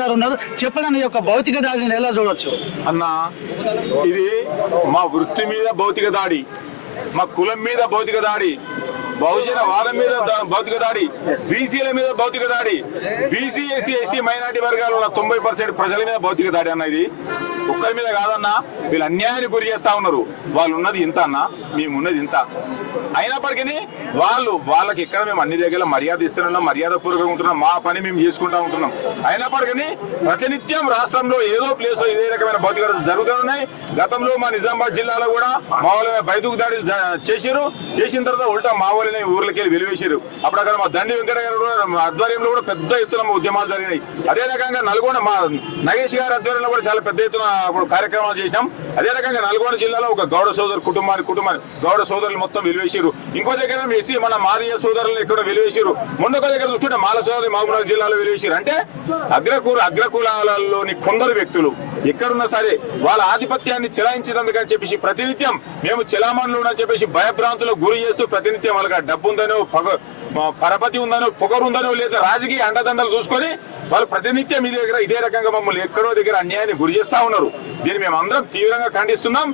గారు ఉన్నారు. చెప్పడానికి యొక్క భౌతిక దాడిని ఎలా చూడొచ్చు అన్న? ఇది మా వృత్తి మీద భౌతిక దాడి, మా కులం మీద భౌతిక దాడి, బహుజన వాదం మీద భౌతిక దాడి, బీసీల మీద భౌతిక దాడి, బీసీ ఎస్సీ ఎస్టీ మైనార్టీ వర్గాలు ఉన్న 90% ప్రజల మీద భౌతిక దాడి అన్న. ఇది ఒక్కరి మీద కాదన్నా, వీళ్ళు అన్యాయానికి గురి చేస్తా ఉన్నారు. వాళ్ళు ఉన్నది ఇంత అన్న, మేము ఉన్నది ఇంత. అయినప్పటికీ వాళ్ళకి ఎక్కడ మేము అన్ని దగ్గర మర్యాద ఇస్తున్నాం, మర్యాద పూర్వకంగా ఉంటున్నాం, మా పని మేము చేసుకుంటా ఉంటున్నాం. అయినప్పటికీ ప్రతినిత్యం రాష్ట్రంలో ఏదో ప్లేస్ ఇదే రకమైన భౌతిక జరుగుతున్నాయి. గతంలో మా నిజామాబాద్ జిల్లాలో కూడా మా వాళ్ళ బైదుకు దాడి చేసిన తర్వాత ఉల్టా మా వాళ్ళని ఊర్లకి వెళ్ళి వెలివేశారు. అప్పుడు అక్కడ మా దండి వెంకట గారు ఆధ్వర్యంలో కూడా పెద్ద ఎత్తున ఉద్యమాలు జరిగినాయి. అదే రకంగా నల్గొండ మా నగేష్ గారి ఆధ్వర్యంలో కూడా చాలా పెద్ద ఎత్తున అప్పుడు కార్యక్రమాలు చేసినాం. అదే రకంగా నల్గొండ జిల్లాలో ఒక గౌడ సోదరు కుటుంబాన్ని గౌడ సోదరులు మొత్తం వెలివేశారు. ఇంకో దగ్గర ఎస్సీ మన మాదీయ సోదరులు ఇక్కడ వెలివేశారు. మొన్నొక దగ్గర చూసుకుంటే మాల సోదరి మహబూబ్నగర్ జిల్లాలో వెలివేశారు. అంటే అగ్రకులాలలోని కొందరు వ్యక్తులు ఎక్కడున్నా సరే వాళ్ళ ఆధిపత్యాన్ని చెలాయించినందుకని చెప్పేసి ప్రతినిత్యం మేము చెలామణులు అని చెప్పేసి భయభ్రాంతులకు గురి చేస్తూ ప్రతినిత్యం వాళ్ళకి డబ్బు ఉందనో పరపతి ఉందనో పొగరు ఉందనో లేదా రాజకీయ అండదండలు చూసుకొని వాళ్ళు ప్రతినిత్యం ఇదే రకంగా మమ్మల్ని ఎక్కడో దగ్గర అన్యాయాన్ని గురి చేస్తా ఉన్నారు. దీన్ని మేము అందరం తీవ్రంగా ఖండిస్తున్నాం.